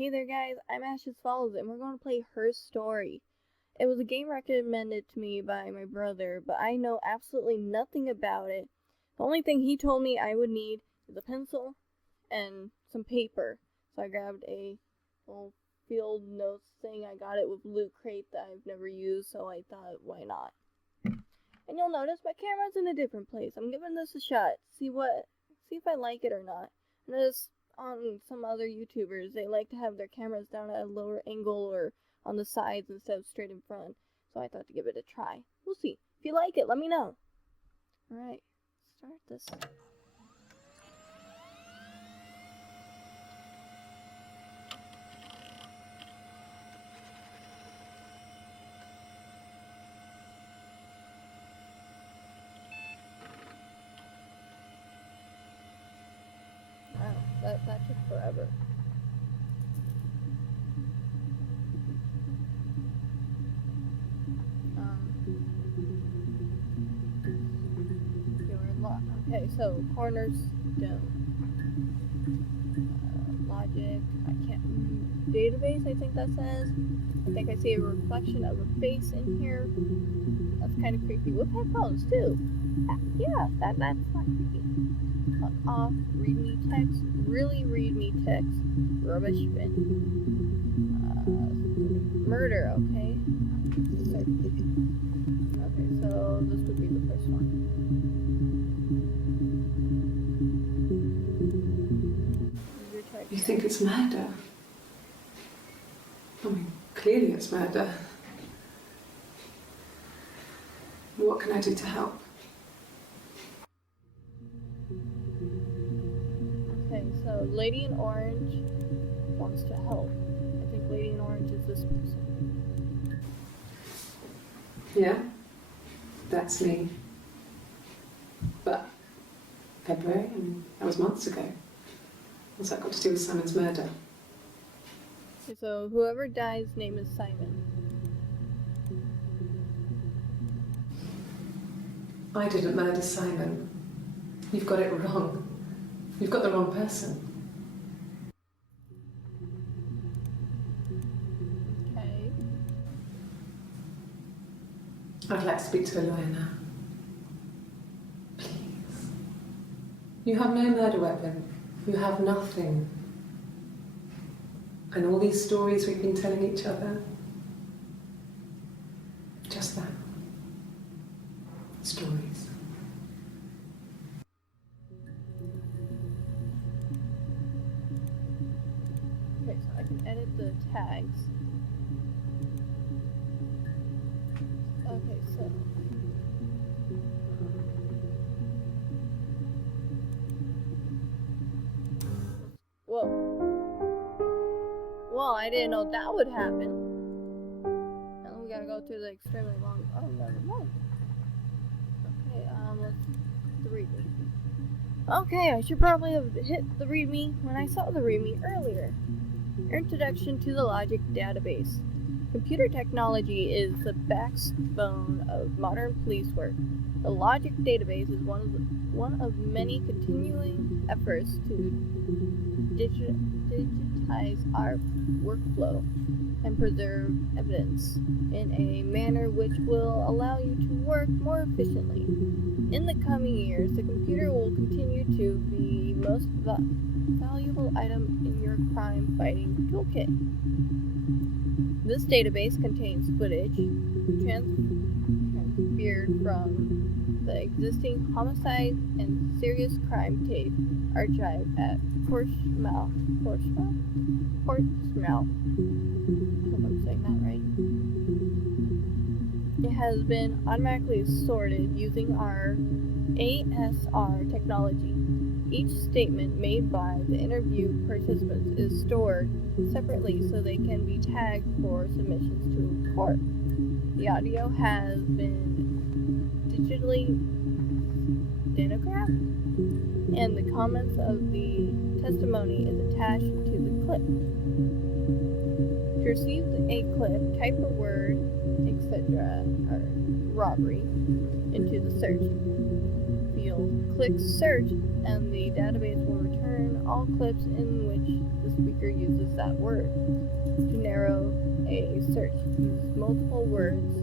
Hey there guys, I'm Ashes Falls and we're going to play Her Story. It was a game recommended to me by my brother, but I know absolutely nothing about it. The only thing he told me I would need is a pencil and some paper. So I grabbed a little field notes thing. I got it with Loot Crate that I've never used, so I thought, why not? And you'll notice my camera's in a different place. I'm giving this a shot. See if I like it or not. I noticed on some other YouTubers, they like to have their cameras down at a lower angle or on the sides instead of straight in front. So I thought to give it a try. We'll see. If you like it, let me know. Alright, start this. Wow, that took forever. Okay, so cornerstone. Logic, I can't. Database, I think that says. I think I see a reflection of a face in here. That's kind of creepy. With headphones, too. Yeah, that's not creepy. Cut off, read me text, really read me text, rubbish bin. Murder, okay. Okay, so this would be the first one. You think it's murder? I mean, clearly it's murder. What can I do to help? Okay, so Lady in Orange wants to help. I think Lady in Orange is this person. Yeah, that's me. But February, I mean, that was months ago. What's that got to do with Simon's murder? Okay, so whoever dies' name is Simon. I didn't murder Simon. You've got it wrong. You've got the wrong person. Okay. I'd like to speak to a lawyer now. Please. You have no murder weapon. You have nothing. And all these stories we've been telling each other, just that. Stories. Okay, so I can edit the tags. Okay, so whoa. Well, I didn't know that would happen. And we gotta go through the extremely long. Oh, never mind. Okay, let's the readme. Okay, I should probably have hit the readme when I saw the readme earlier. Introduction to the Logic Database. Computer technology is the backbone of modern police work. The Logic Database is one of many continuing efforts to digitize our workflow and preserve evidence in a manner which will allow you to work more efficiently. In the coming years, the computer will continue to be the most valuable item in your crime-fighting toolkit. This database contains footage transferred from the existing homicide and serious crime tape archive at Portsmouth. I hope I'm saying that right. It has been automatically sorted using our ASR technology. Each statement made by the interview participants is stored separately so they can be tagged for submissions to a court. The audio has been digitally stenographed, and the comments of the testimony is attached to the clip. To receive a clip, type a word, etc., or robbery, into the search field. Click search and the database will return all clips in which the speaker uses that word. To narrow a search, use multiple words.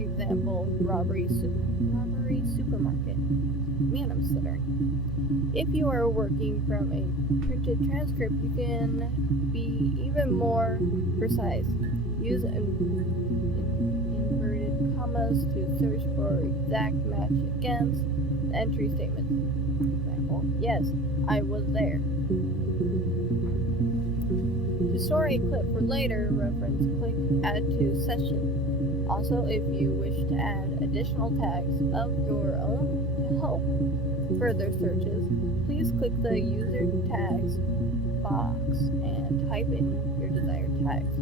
Example, robbery supermarket. Man, I'm stuttering. If you are working from a printed transcript, you can be even more precise. Use inverted commas to search for exact match against the entry statement. Example, yes, I was there. To store a clip for later reference, click Add to Session. Also, if you wish to add additional tags of your own to help further searches, please click the User Tags box and type in your desired tags.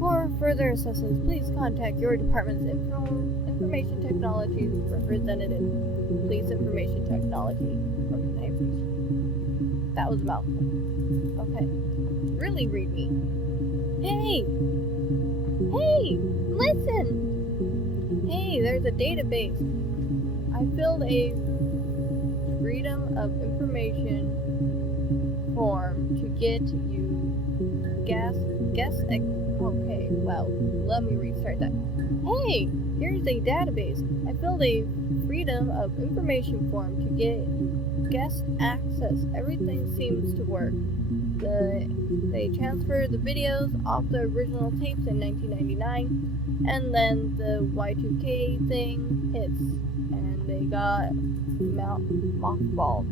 For further assistance, please contact your department's Information Technology representative. Please, Information Technology representative. That was a mouthful. Okay. Really read me. Hey! Hey! Listen! Hey, there's a database. I filled a Freedom of Information form to get you okay, well, let me restart that. Hey! Here's a database. I filled a Freedom of Information form to get guest access. Everything seems to work. They transferred the videos off the original tapes in 1999, and then the Y2K thing hits, and they got mothballed.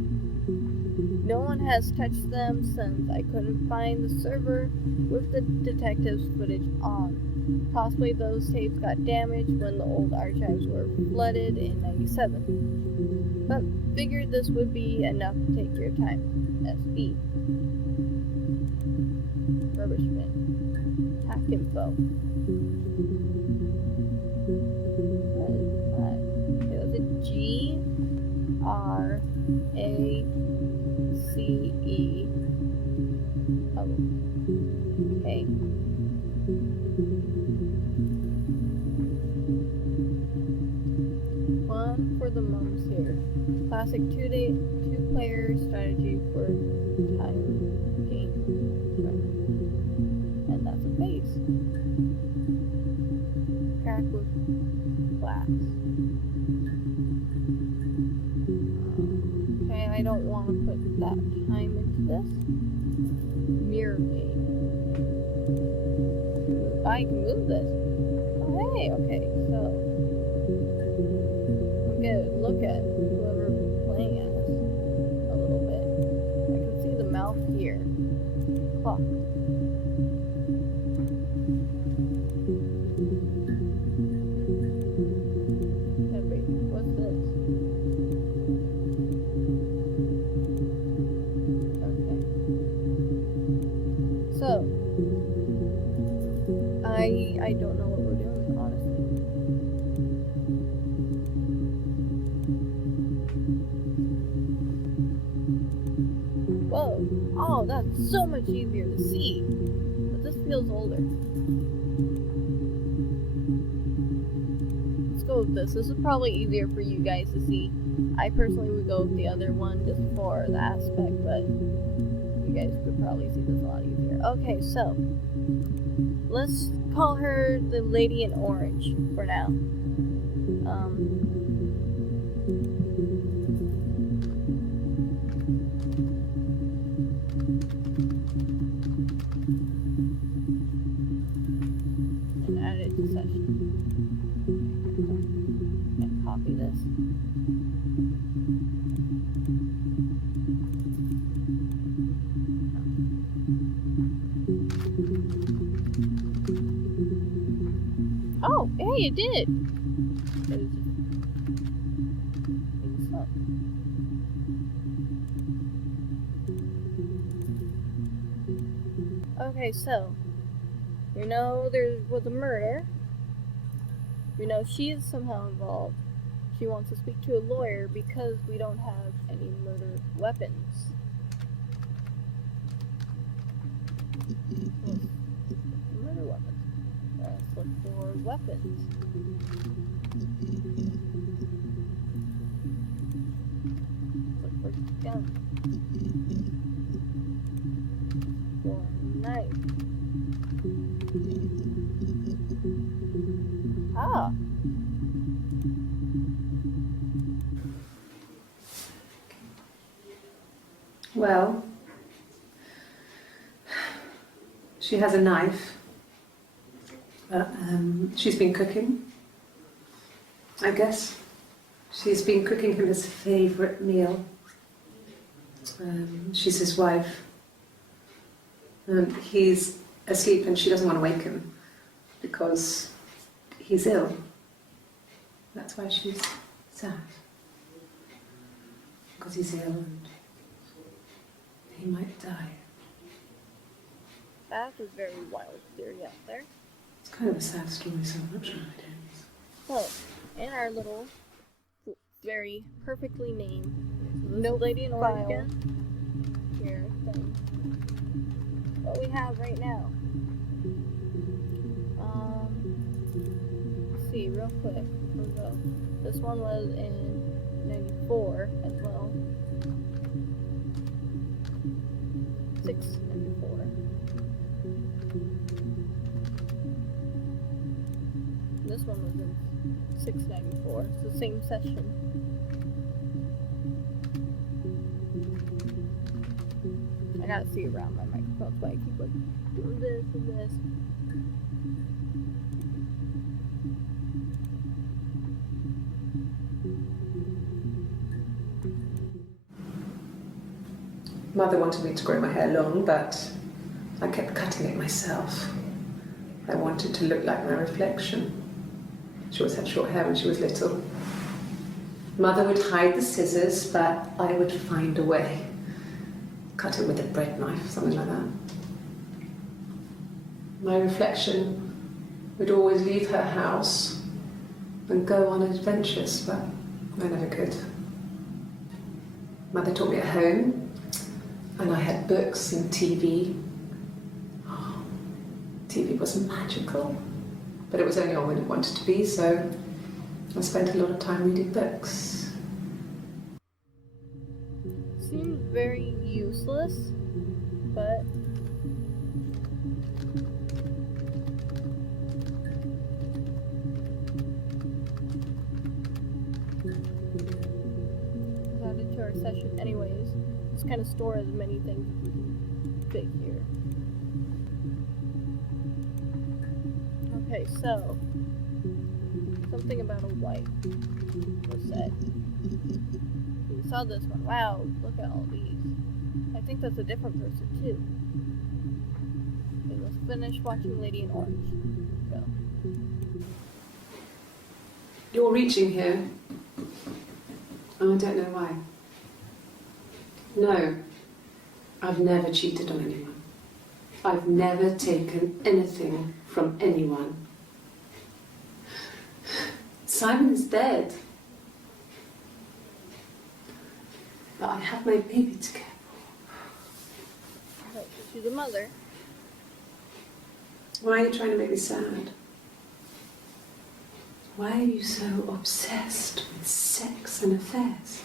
No one has touched them since. I couldn't find the server with the detectives' footage on. Possibly those tapes got damaged when the old archives were flooded in 97. But figured this would be enough to take your time. SB. Rubbish bin. Hack info. What is that? It was a GRACE. Oh. Okay. One for the mums here. Classic two-player strategy for time game. And that's a face. Crack with glass. Okay, I don't want to put that time into this. Mirror game. I can move this. Oh, hey, okay, so I'm gonna look at whoever playing as a little bit. I can see the mouth here. Clock. Wait, what's this? Okay. So, I don't know what we're doing, honestly. Whoa! Oh, that's so much easier to see. But this feels older. Let's go with this. This is probably easier for you guys to see. I personally would go with the other one just for the aspect, but you guys could probably see this a lot easier. Okay, so let's call her the lady in orange for now. And add it to session. And copy this. Oh, hey, it did! It was just being slow. Okay, so we know there was a murder. We know she is somehow involved. She wants to speak to a lawyer because we don't have any murder weapons. Murder weapons. Let's look for weapons. Look for gun. For knife. Ah! Well, she has a knife. She's been cooking, I guess. She's been cooking him his favourite meal. She's his wife. He's asleep and she doesn't want to wake him because he's ill. That's why she's sad. Because he's ill and he might die. That was very wild theory out there. It's kind of a sad story, so I'm not sure it is. So, in our little, very perfectly named No Lady in Oregon here thing, what we have right now. Let's see, real quick. This one was in 94 as well. 694. This one was in 694. It's the same session. I gotta see around my microphone, so I keep like doing this and this. Mother wanted me to grow my hair long, but I kept cutting it myself. I wanted to look like my reflection. She always had short hair when she was little. Mother would hide the scissors, but I would find a way. Cut it with a bread knife, something like that. My reflection would always leave her house and go on adventures, but I never could. Mother taught me at home, and I had books and TV. Oh, TV was magical, but it was only on when it wanted to be, so I spent a lot of time reading books. Seems very useless, but added to our session anyways. Just kind of store as many things as we can fit here. Okay, so something about a wife was said. We saw this one. Wow, look at all these. I think that's a different person too. Okay, let's finish watching Lady in Orange. Go. You're reaching here. Oh, I don't know why. No, I've never cheated on anyone. I've never taken anything from anyone. Simon's dead. But I have my baby to care for. Okay, so she's a mother. Why are you trying to make me sad? Why are you so obsessed with sex and affairs?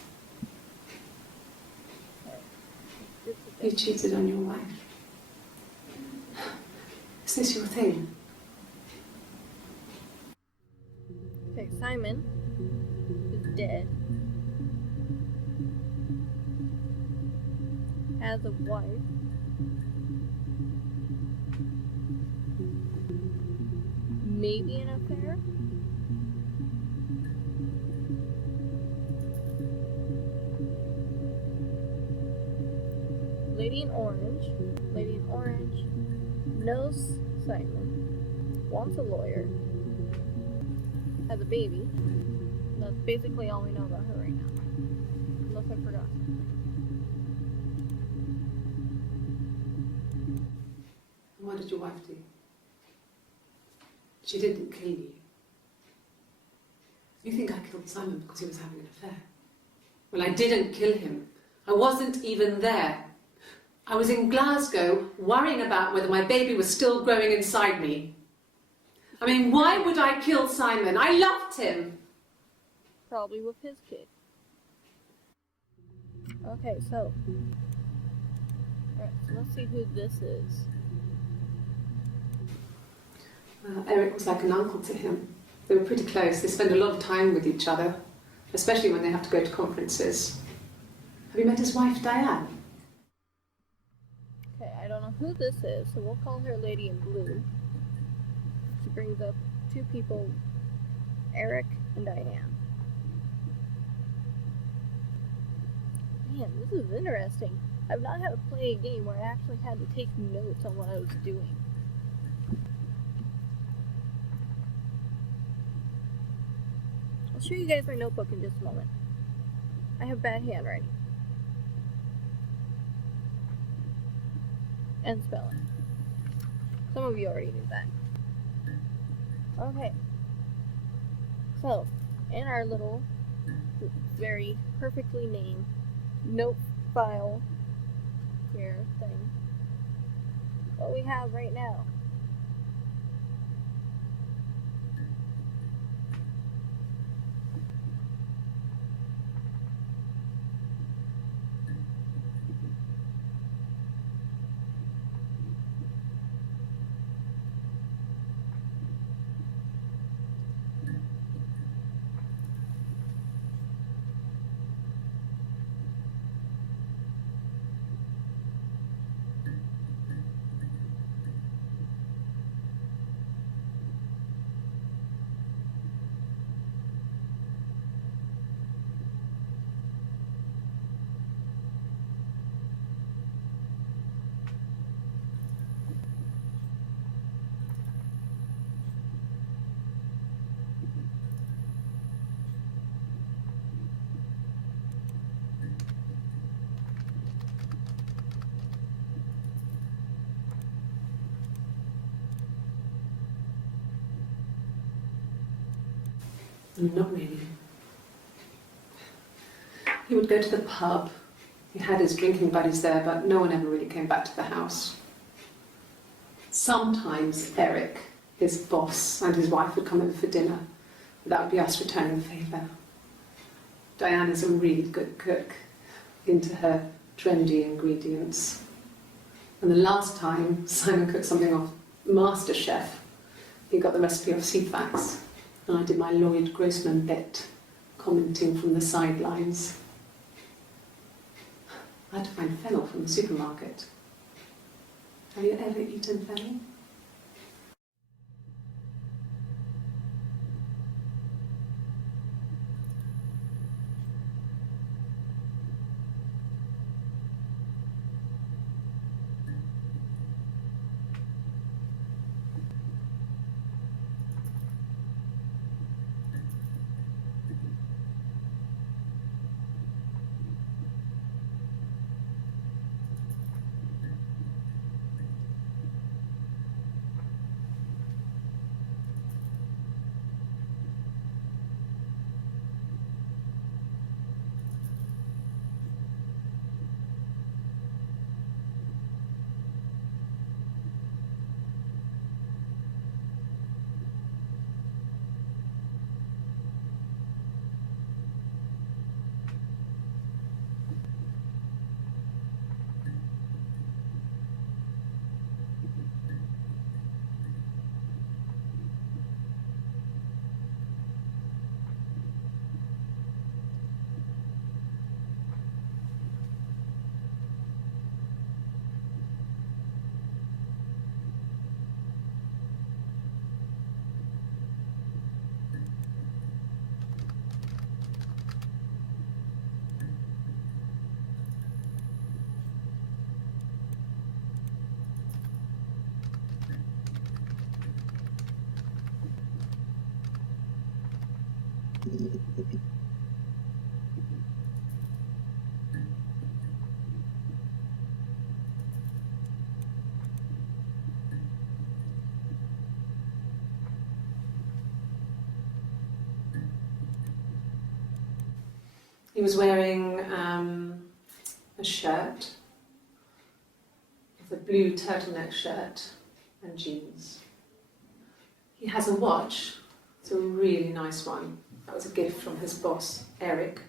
You cheated on your wife. Is this your thing? Okay, Simon is dead. Has a wife. Maybe an affair? Lady in Orange. Lady in Orange knows Simon, wants a lawyer, has a baby. That's basically all we know about her right now. Unless I forgot. What did your wife do? She didn't kill you. You think I killed Simon because he was having an affair? Well, I didn't kill him. I wasn't even there. I was in Glasgow worrying about whether my baby was still growing inside me. I mean, why would I kill Simon? I loved him. Probably with his kid. Okay, so. Alright, so let's see who this is. Eric was like an uncle to him. They were pretty close. They spend a lot of time with each other, especially when they have to go to conferences. Have you met his wife, Diane? Okay, I don't know who this is, so we'll call her Lady in Blue. She brings up two people, Eric and Diane. Man, this is interesting. I've not had to play a game where I actually had to take notes on what I was doing. I'll show you guys my notebook in just a moment. I have bad handwriting. And spelling. Some of you already knew that. Okay. So, in our little, very perfectly named note file here thing, what we have right now. Not really. He would go to the pub. He had his drinking buddies there, but no one ever really came back to the house. Sometimes Eric, his boss, and his wife would come over for dinner. That would be us returning the favour. Diane is a really good cook, into her trendy ingredients. And the last time Simon cooked something off MasterChef, he got the recipe off CFAX. And I did my Lloyd Grossman bit, commenting from the sidelines. I had to find fennel from the supermarket. Have you ever eaten fennel? He was wearing a shirt, a blue turtleneck shirt and jeans. He has a watch, it's a really nice one. That was a gift from his boss, Eric.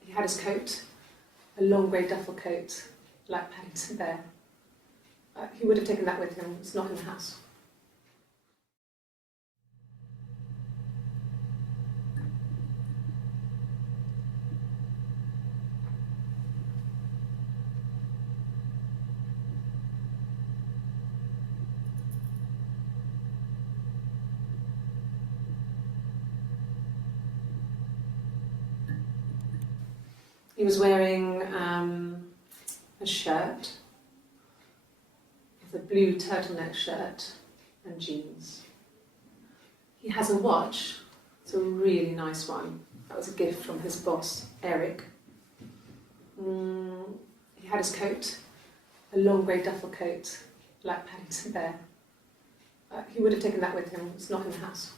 He He had his coat, a long grey duffel coat, like Paddington Bear. He would have taken that with him. It's not in the house. He was wearing a shirt, with a blue turtleneck shirt and jeans. He has a watch. It's a really nice one. That was a gift from his boss, Eric. He had his coat, a long grey duffel coat, like Paddington Bear. He would have taken that with him. It's not in the house.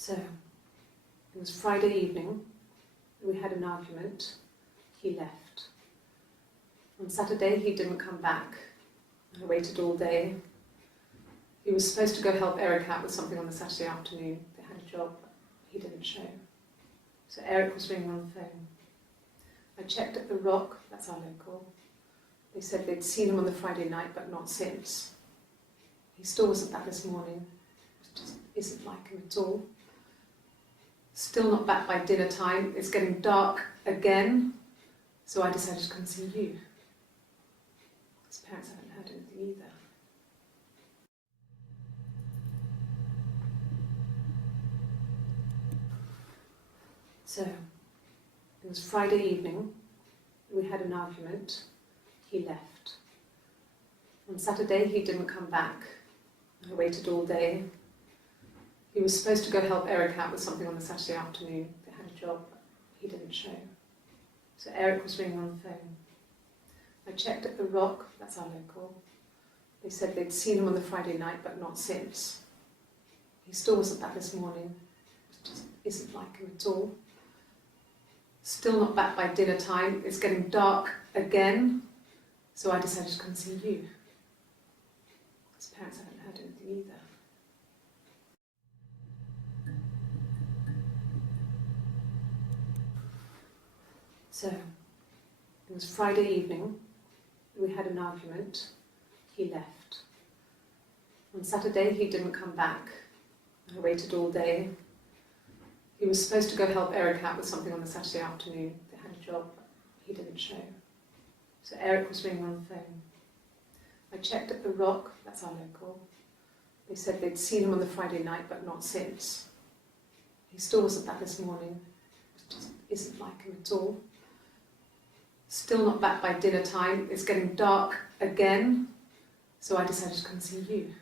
So, it was Friday evening. We had an argument. He left. On Saturday, he didn't come back. I waited all day. He was supposed to go help Eric out with something on the Saturday afternoon. They had a job. He didn't show. So Eric was ringing on the phone. I checked at the Rock, that's our local. They said they'd seen him on the Friday night, but not since. He still wasn't back this morning. It just isn't like him at all. Still not back by dinner time. It's getting dark again. So I decided to come see you. His parents haven't heard anything either. So, it was Friday evening. We had an argument. He left. On Saturday, he didn't come back. I waited all day. He was supposed to go help Eric out with something on the Saturday afternoon. They had a job. He didn't show. So Eric was ringing on the phone. I checked at the Rock, that's our local. They said they'd seen him on the Friday night, but not since. He still wasn't back this morning. It just isn't like him at all. Still not back by dinner time. It's getting dark again. So I decided to come see you. His parents haven't heard anything either. So, it was Friday evening. We had an argument. He left. On Saturday, he didn't come back. I waited all day. He was supposed to go help Eric out with something on the Saturday afternoon. They had a job. He didn't show. So Eric was ringing on the phone. I checked at the Rock, that's our local. They said they'd seen him on the Friday night, but not since. He still wasn't back this morning. It just isn't like him at all. Still not back by dinner time. It's getting dark again. So I decided to come see you.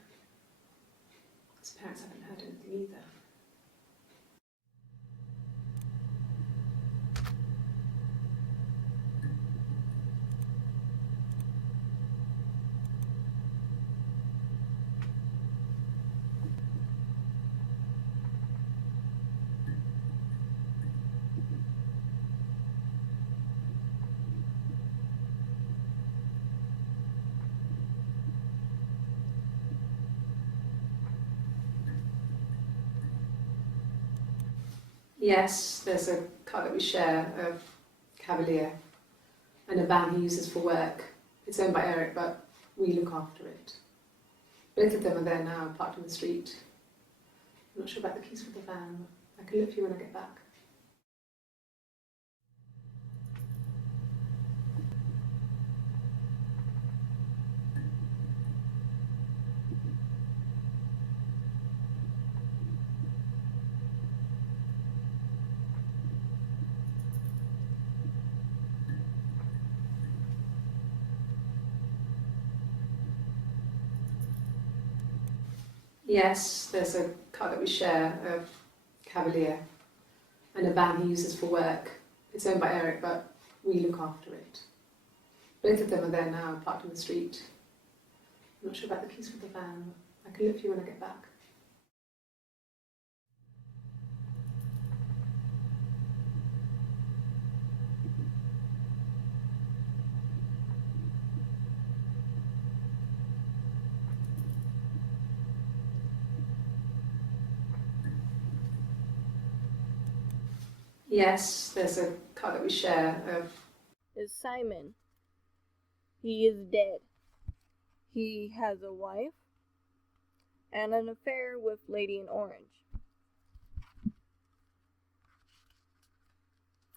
His parents haven't heard anything either. Yes, there's a car that we share, a Cavalier, and a van he uses for work. It's owned by Eric, but we look after it. Both of them are there now, parked in the street. I'm not sure about the keys for the van. I can look for you when I get back. Yes, there's a car that we share, a Cavalier, and a van he uses for work. It's owned by Eric, but we look after it. Both of them are there now, parked in the street. I'm not sure about the keys for the van. I can look for you when I get back. Yes, there's a car that we share. Is Simon. He is dead. He has a wife and an affair with Lady in Orange.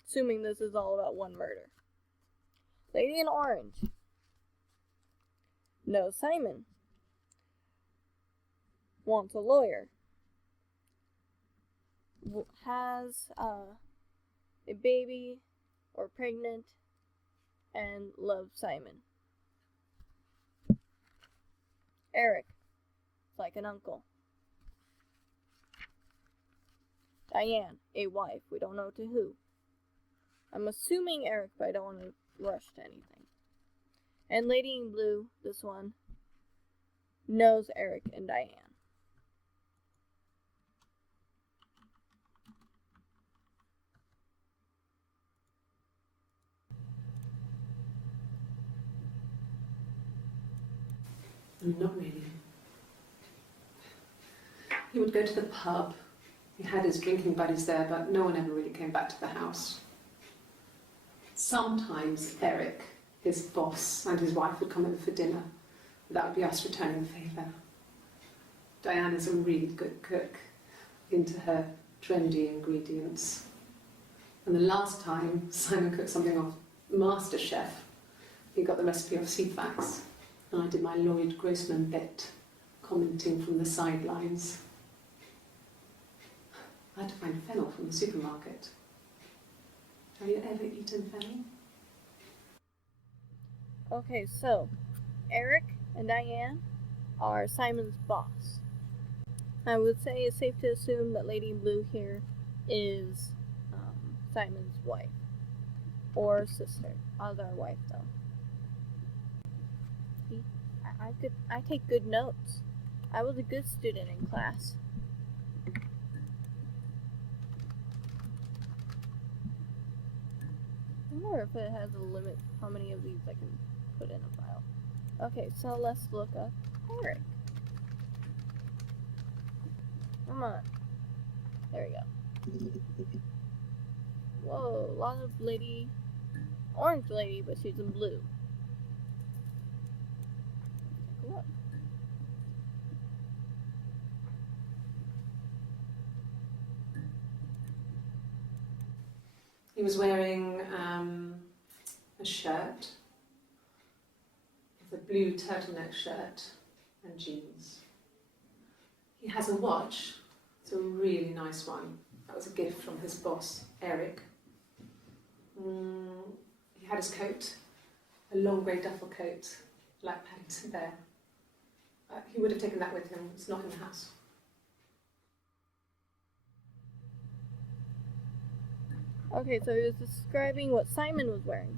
Assuming this is all about one murder. Lady in Orange knows Simon. Wants a lawyer. Has a baby or pregnant and loves Simon. Eric, like an uncle. Diane, a wife. We don't know to who. I'm assuming Eric, but I don't want to rush to anything. And Lady in Blue, this one, knows Eric and Diane. Not really. He would go to the pub. He had his drinking buddies there, but no one ever really came back to the house. Sometimes Eric, his boss, and his wife would come over for dinner. That would be us returning the favour. Diane is a really good cook, into her trendy ingredients. And the last time Simon cooked something off MasterChef, he got the recipe off Ceefax. And I did my Lloyd Grossman bit, commenting from the sidelines. I had to find fennel from the supermarket. Have you ever eaten fennel? Okay, so Eric and Diane are Simon's boss. I would say it's safe to assume that Lady in Blue here is Simon's wife or sister. Other wife though. See, I take good notes. I was a good student in class. I wonder if it has a limit how many of these I can put in a file. Okay, so let's look up Eric. Come on. There we go. Whoa, a lot of orange lady, but she's in blue. Take a look. He was wearing a shirt, it's a blue turtleneck shirt and jeans. He has a watch, it's a really nice one. That was a gift from his boss, Eric. He had his coat, a long grey duffel coat, like Paddington Bear. He would have taken that with him, it's not in the house. Okay, so he was describing what Simon was wearing.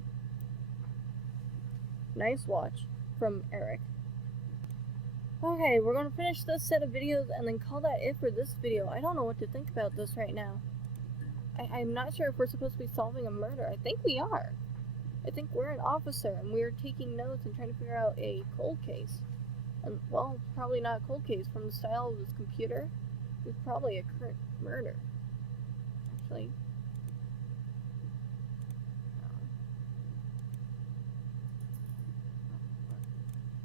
Nice watch from Eric. Okay, we're going to finish this set of videos and then call that it for this video. I don't know what to think about this right now. I'm not sure if we're supposed to be solving a murder. I think we are. I think we're an officer and we're taking notes and trying to figure out a cold case. And, well, probably not a cold case. From the style of this computer, it's probably a current murder. Actually.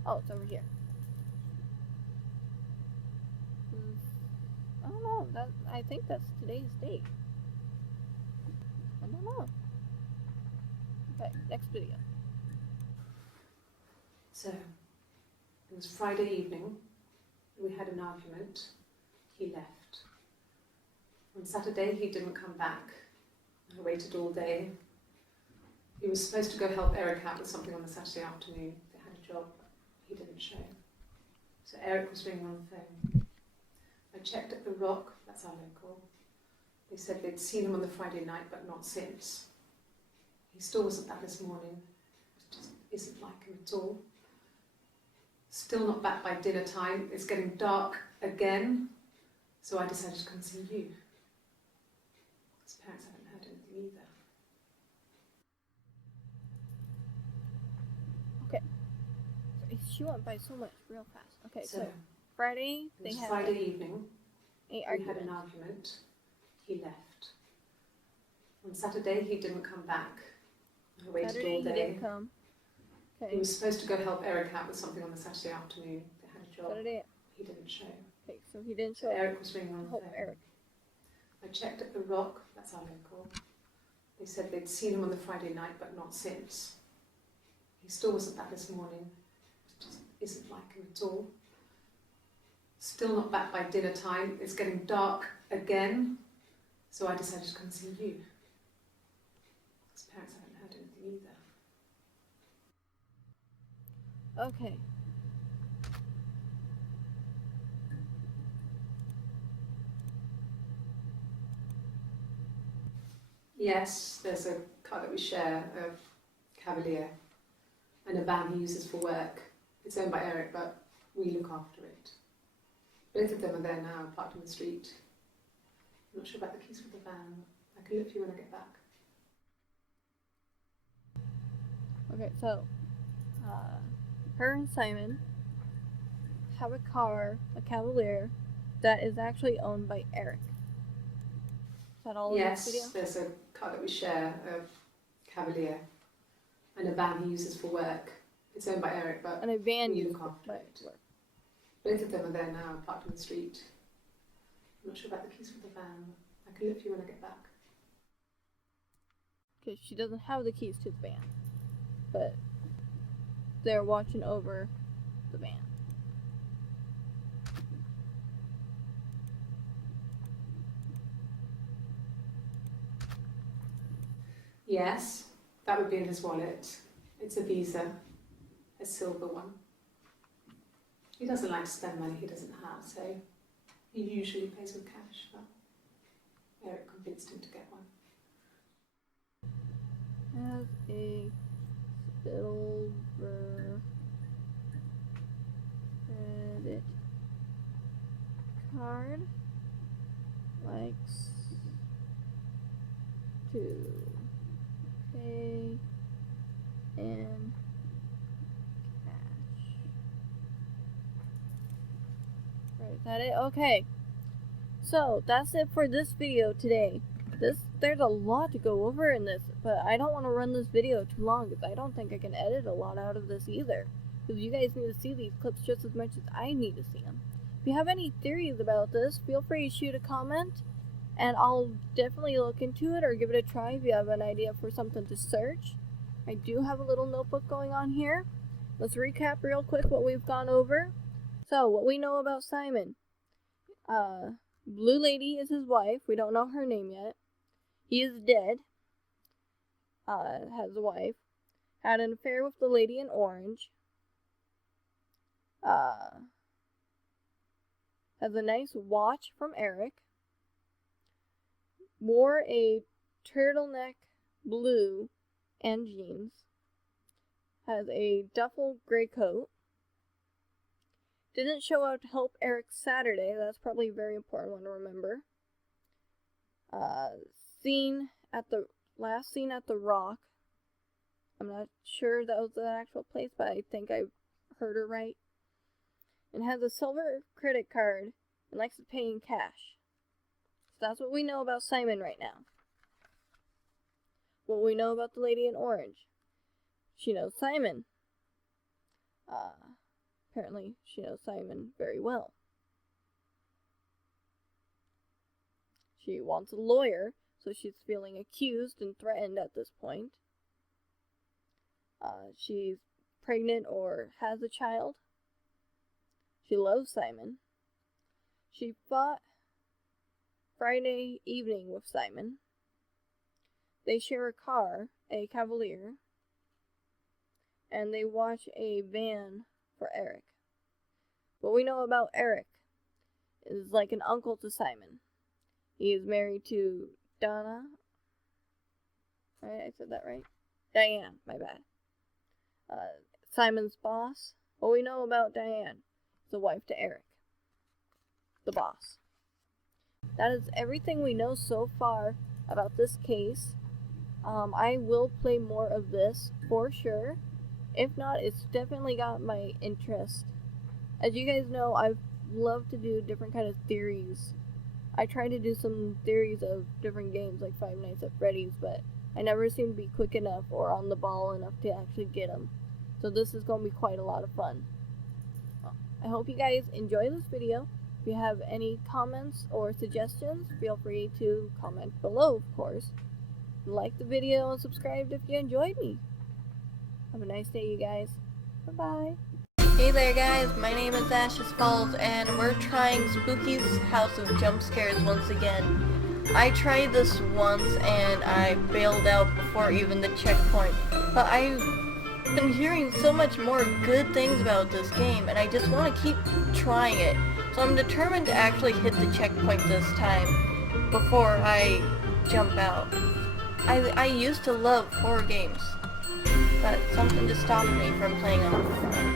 Oh, it's over here. I don't know know. I think that's today's date. I don't know. Okay, next video. So, it was Friday evening. We had an argument. He left. On Saturday, he didn't come back. I waited all day. He was supposed to go help Eric out with something on the Saturday afternoon. They had a job. He didn't show. So Eric was ringing on the phone. I checked at the Rock, that's our local. They said they'd seen him on the Friday night, but not since. He still wasn't back this morning. It just isn't like him at all. Still not back by dinner time. It's getting dark again. So I decided to come see you. His parents haven't heard anything either. Okay. She went by so much real fast. Okay, so Friday, it was Friday evening. We had an argument. argument. He left. On Saturday, he didn't come back. I waited Saturday, all day. he didn't come. Okay. He was supposed to go help Eric out with something on the Saturday afternoon. They had a job. Saturday. He didn't show. Okay, so he didn't show. So Eric was ringing on the Help phone. Eric. I checked at the Rock, that's our local. They said they'd seen him on the Friday night, but not since. He still wasn't back this morning. It just isn't like him at all. Still not back by dinner time. It's getting dark again. So I decided to come see you. His parents haven't heard anything either. Okay. Yes, there's a car that we share, a Cavalier, and a van he uses for work. It's owned by Eric, but we look after it. Both of them are there now, parked on the street. I'm not sure about the keys for the van. I can look for you when I get back. Okay, so her and Simon have a car, a Cavalier, that is actually owned by Eric. Is that all in this video? Yes, there's a car that we share, a Cavalier, and a van he uses for work. It's owned by Eric, but And a van we used look after by it. work. Both of them are there now, parked on the street. I'm not sure about the keys for the van. I can look for you when I get back. Because she doesn't have the keys to the van. But they're watching over the van. Yes, that would be in his wallet. It's a Visa, a silver one. He doesn't like to spend money he doesn't have, so he usually pays with cash, but Eric convinced him to get one. Has a silver credit card. Likes to pay in cash. Right, is that it? Okay. So that's it for this video today. There's a lot to go over in this, but I don't want to run this video too long because I don't think I can edit a lot out of this either. Because you guys need to see these clips just as much as I need to see them. If you have any theories about this, feel free to shoot a comment, and I'll definitely look into it or give it a try if you have an idea for something to search. I do have a little notebook going on here. Let's recap real quick what we've gone over. So, what we know about Simon. Blue Lady is his wife. We don't know her name yet. He is dead. Has a wife. Had an affair with the lady in orange. Has a nice watch from Eric. Wore a turtleneck blue and jeans. Has a duffel gray coat. Didn't show up to help Eric Saturday. That's probably a very important one to remember. Last scene at the Rock. I'm not sure that was the actual place, but I think I heard her right. And has a silver credit card and likes to pay in cash. So that's what we know about Simon right now. What we know about the lady in orange. She knows Simon. Apparently, she knows Simon very well. She wants a lawyer, so she's feeling accused and threatened at this point. She's pregnant or has a child. She loves Simon. She fought Friday evening with Simon. They share a car, a Cavalier, and they watch a van for Eric. What we know about Eric is like an uncle to Simon. He is married to Donna. Right, I said that right? Dian, my bad. Simon's boss. What we know about Dian is the wife to Eric, the boss. That is everything we know so far about this case. I will play more of this for sure. If not, it's definitely got my interest. As you guys know, I love to do different kind of theories. I try to do some theories of different games like Five Nights at Freddy's, but I never seem to be quick enough or on the ball enough to actually get them. So this is going to be quite a lot of fun. I hope you guys enjoy this video. If you have any comments or suggestions, feel free to comment below, of course. Like the video and subscribe if you enjoyed me. Have a nice day, you guys. Bye-bye. Hey there, guys. My name is Ashes Falls, and we're trying Spooky's House of Jump Scares once again. I tried this once, and I bailed out before even the checkpoint. But I've been hearing so much more good things about this game, and I just want to keep trying it. So I'm determined to actually hit the checkpoint this time before I jump out. I used to love horror games, but something just stopped me from playing them.